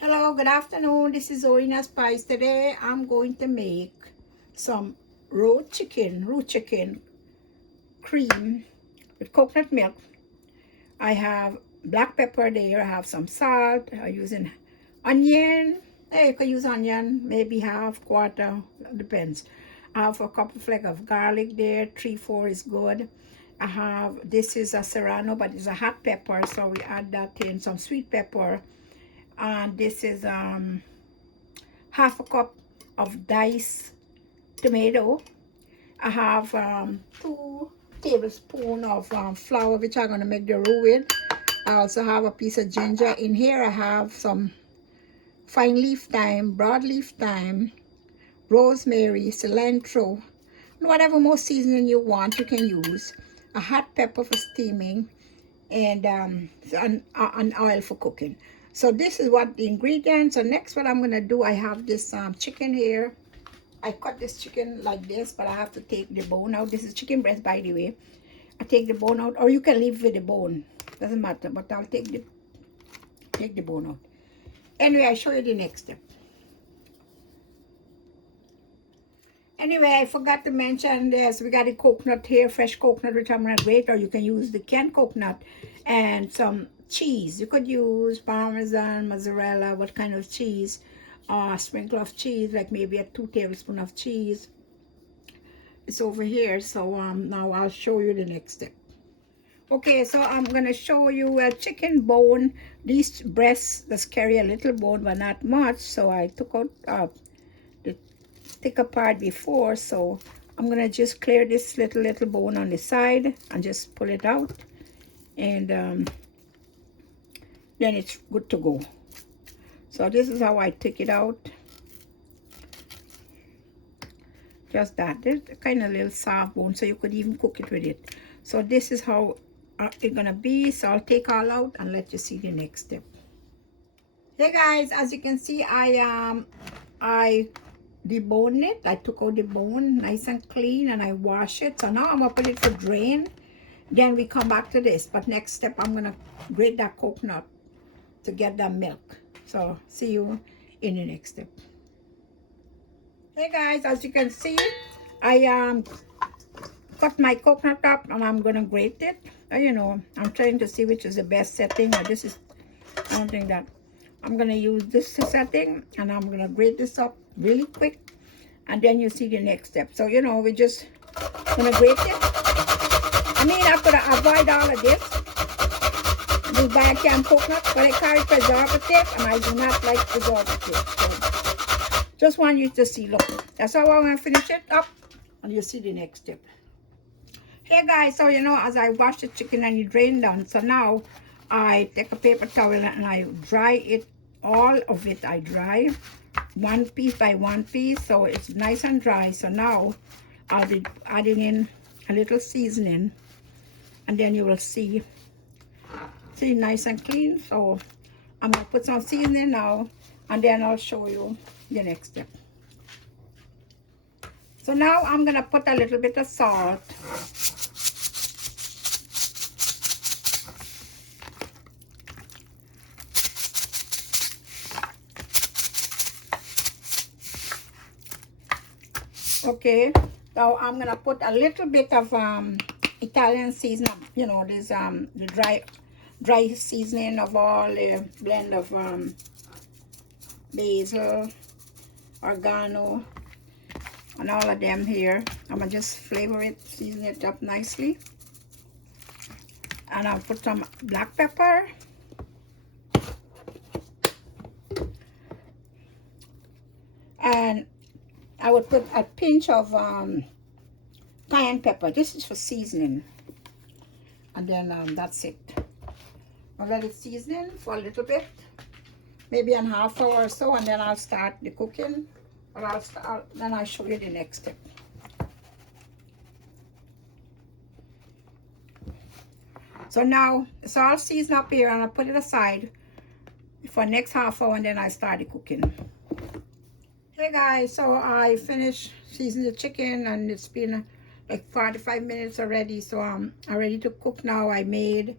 Hello, good afternoon. This is Orina Spice. Today I'm going to make some root chicken cream with coconut milk. I have black pepper there. I have some salt. I'm using onion. You can use onion, maybe half, quarter, depends. I have a couple fleck of garlic there. 3, 4 is good. I have, this is a serrano, but it's a hot pepper, so we add that in. Some sweet pepper. And this is half a cup of diced tomato. I have 2 tablespoons of flour, which I'm going to make the roux with. I also have a piece of ginger. In here I have some fine leaf thyme, broadleaf thyme, rosemary, cilantro, and whatever more seasoning you want you can use. A hot pepper for steaming, and an oil for cooking. So this is what the ingredients. So next what I'm going to do, I have this chicken here. I cut this chicken like this, but I have to take the bone out. This is chicken breast, by the way. I take the bone out, or you can leave with the bone. Doesn't matter, but I'll take the bone out. Anyway, I show you the next step. Anyway, I forgot to mention this. We got a coconut here, fresh coconut, which I'm gonna grate, or you can use the canned coconut, and some cheese. You could use Parmesan, mozzarella, what kind of cheese, a sprinkle of cheese, like maybe a 2 tablespoons of cheese. It's over here, so now I'll show you the next step. Okay, so I'm gonna show you a chicken bone. These breasts just carry a little bone, but not much, so I took out the thicker part before, so I'm gonna just clear this little bone on the side and just pull it out, and then it's good to go. So this is how I take it out. Just that. There's kind of little soft bone, so you could even cook it with it. So this is how it's gonna be. So I'll take all out and let you see the next step. Hey guys, as you can see, I deboned it. I took out the bone nice and clean, and I wash it. So now I'm gonna put it for drain. Then we come back to this. But next step, I'm gonna grate that coconut to get that milk. So see you in the next step. Hey guys, as you can see, I cut my coconut up and I'm gonna grate it. You know, I'm trying to see which is the best setting. Or this is, I don't think that. I'm gonna use this setting, and I'm gonna grate this up really quick, and then you see the next step. So you know, we just gonna grate it. I mean, I could avoid all of this. We buy canned coconut, but I carry preservative, and I do not like preservative. So just want you to see. Look, that's how I'm gonna finish it up, and you see the next step. Hey guys, so you know, as I wash the chicken and you drain down, so now I take a paper towel and I dry it, all of it I dry, one piece by one piece, so it's nice and dry. So now I'll be adding in a little seasoning, and then you will see nice and clean. So I'm gonna put some seasoning now, and then I'll show you the next step. So now I'm gonna put a little bit of salt. Okay, so I'm gonna put a little bit of Italian seasoning. You know, this the dry seasoning of all the blend of basil, oregano, and all of them here. I'm gonna just flavor it, season it up nicely, and I'll put some black pepper. And I would put a pinch of cayenne pepper. This is for seasoning. And then that's it. I'll let it season for a little bit, maybe an half hour or so, and then I'll start the cooking. Or then I'll show you the next step. So now it's all seasoned up here, and I'll put it aside for next half hour, and then I start the cooking. Hey guys, so I finished seasoning the chicken, and it's been like 45 minutes already, so I'm ready to cook now. I made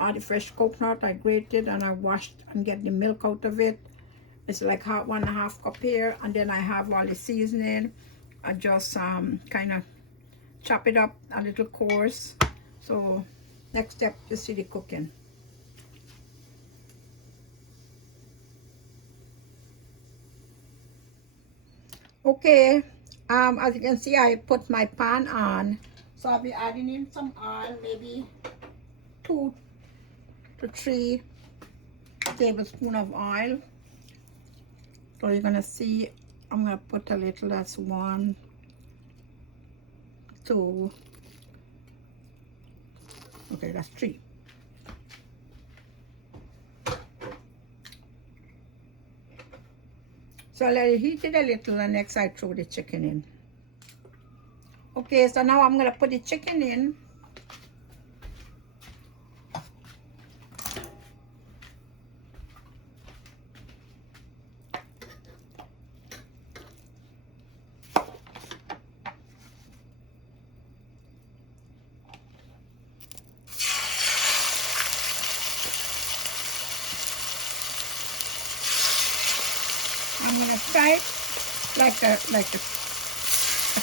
all the fresh coconut, I grated and I washed and get the milk out of it, It's like 1.5 cup here, and then I have all the seasoning. I just kind of chop it up a little coarse. So next step is see the cooking. Okay, as you can see, I put my pan on, so I'll be adding in some oil, maybe 2 to 3 tablespoons of oil. So you're gonna see I'm gonna put a little. That's 1, 2. Okay, that's 3. So let it heat it a little, and next I throw the chicken in. Okay, so now I'm gonna put the chicken in. I'm gonna fry it like a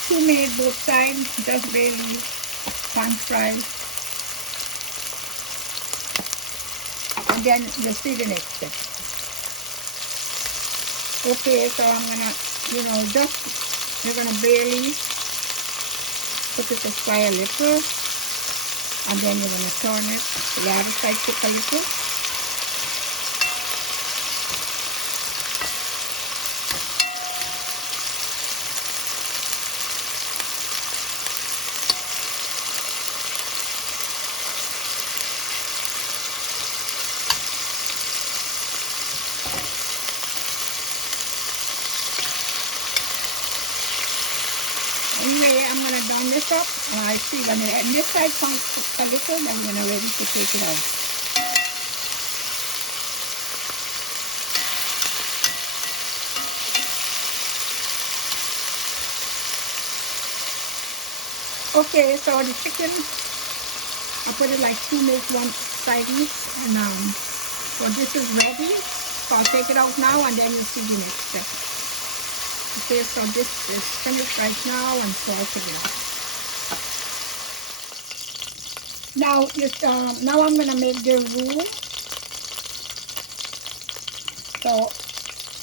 2 minute both sides, just barely pan fry, and then the see the next step. Okay, so I'm gonna, you're gonna barely put it to fry a little, and then you're gonna turn it to the other side, cook a little. Anyway, I'm gonna down this up, and I see when this side comes a little, then we're gonna ready to take it out. Okay, so the chicken, I put it like 2 minutes one side each, and so this is ready. So I'll take it out now, and then you'll see the next step. Okay, so this is finished right now, and so I'll take it out. Now, now I'm gonna make the roux. So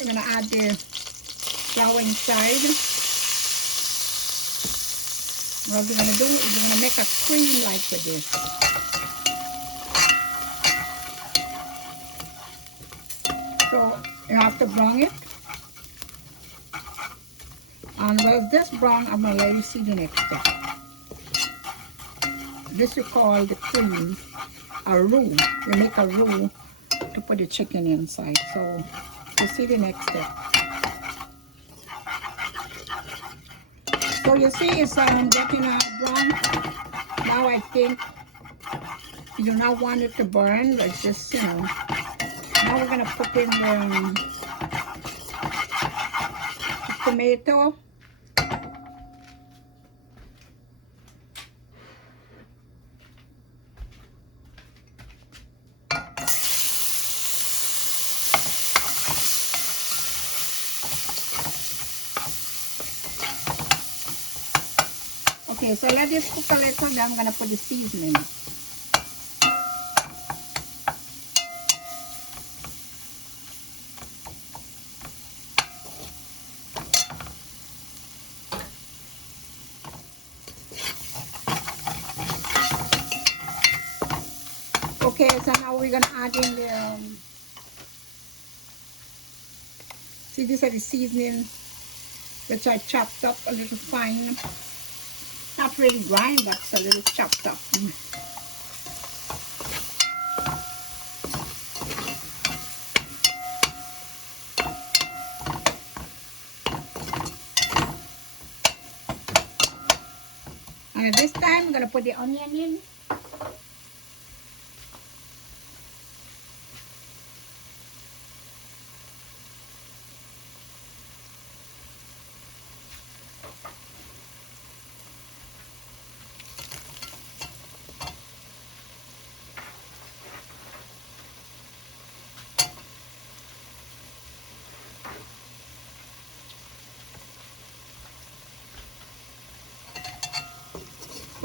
I'm gonna add the flour inside. What we're gonna do is we're gonna make a cream like with this. So you have to brown it. And with this brown, I'm gonna let you see the next step. This is called the cream, a roux. You make a roux to put the chicken inside. So you see the next step. So you see it's getting brown. Now I think you do not want it to burn, but just, Now we're gonna put in the tomato. Okay, so let this cook a little, then I'm gonna put the seasoning. Okay, so now we're gonna add in the see, these are the seasoning which I chopped up a little fine. Not really grind, but it's a little chopped up. And at this time, I'm gonna put the onion in.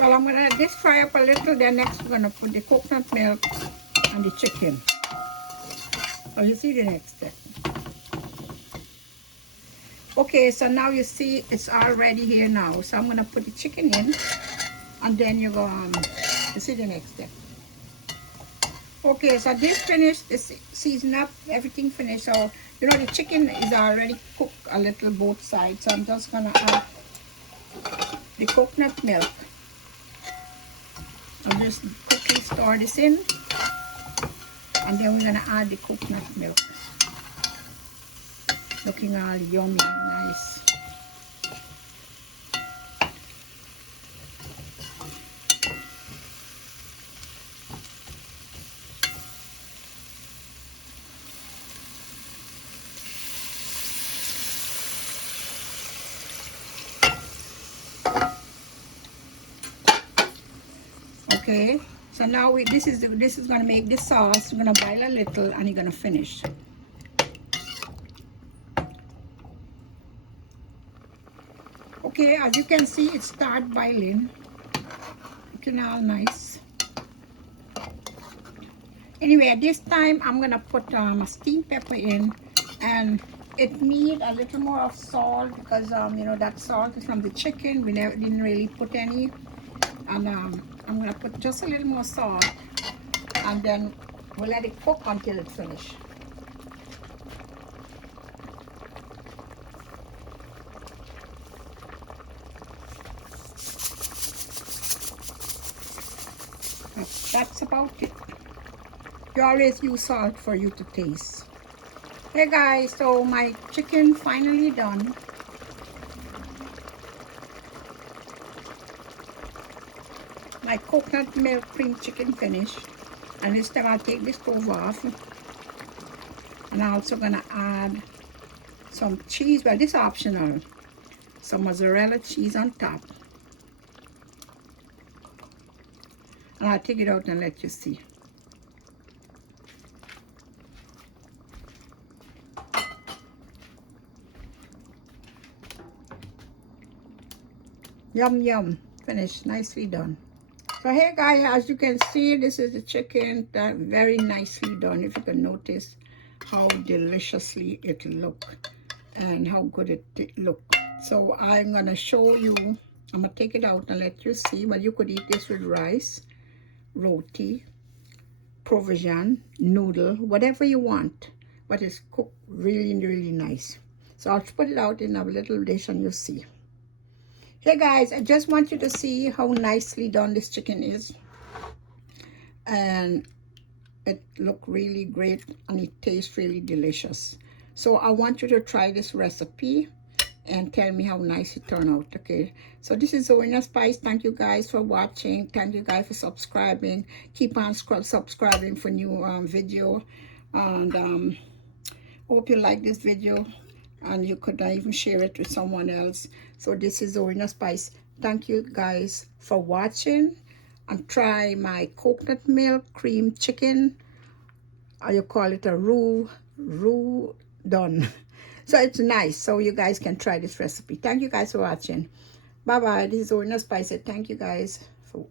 Well, I'm gonna let this fry up a little, then next we're gonna put the coconut milk and the chicken. So you see the next step. Okay, so now you see it's all ready here now. So I'm gonna put the chicken in, and then you go you see the next step. Okay, so this finished, this season up, everything finished. So you know the chicken is already cooked a little both sides. So I'm just gonna add the coconut milk. I'll just quickly stir this in, and then we're gonna add the coconut milk. Looking all yummy, nice. Okay, so now this is gonna make the sauce. We're gonna boil a little, and you're gonna finish. Okay, as you can see, it start boiling. Looking all nice. Anyway, at this time, I'm gonna put a steamed pepper in, and it need a little more of salt because you know that salt is from the chicken. We didn't really put any, and I'm gonna put just a little more salt, and then we'll let it cook until it's finished. That's about it. You always use salt for you to taste. Hey guys, so my chicken finally done. My coconut milk cream chicken finished. And this time I'll take the stove off. And I'm also gonna add some cheese. Well, this is optional. Some mozzarella cheese on top. And I'll take it out and let you see. Yum, yum. Finished. Nicely done. So here guys, as you can see, this is the chicken that very nicely done. If you can notice how deliciously it look and how good it look. So I'm gonna show you, I'm gonna take it out and let you see. Well, you could eat this with rice, roti, provision, noodle, whatever you want, but it's cooked really, really nice. So I'll put it out in a little dish and you'll see. Hey guys, I just want you to see how nicely done this chicken is. And it look really great and it tastes really delicious. So I want you to try this recipe and tell me how nice it turned out. Okay, so this is Zoena Spice. Thank you guys for watching. Thank you guys for subscribing. Keep on subscribing for new video, and hope you like this video, and you could even share it with someone else. So this is Zoena Spice. Thank you guys for watching, and try my coconut milk cream chicken, or you call it a roux done. So it's nice. So you guys can try this recipe. Thank you guys for watching. Bye bye. This is Zoena Spice. Thank you guys for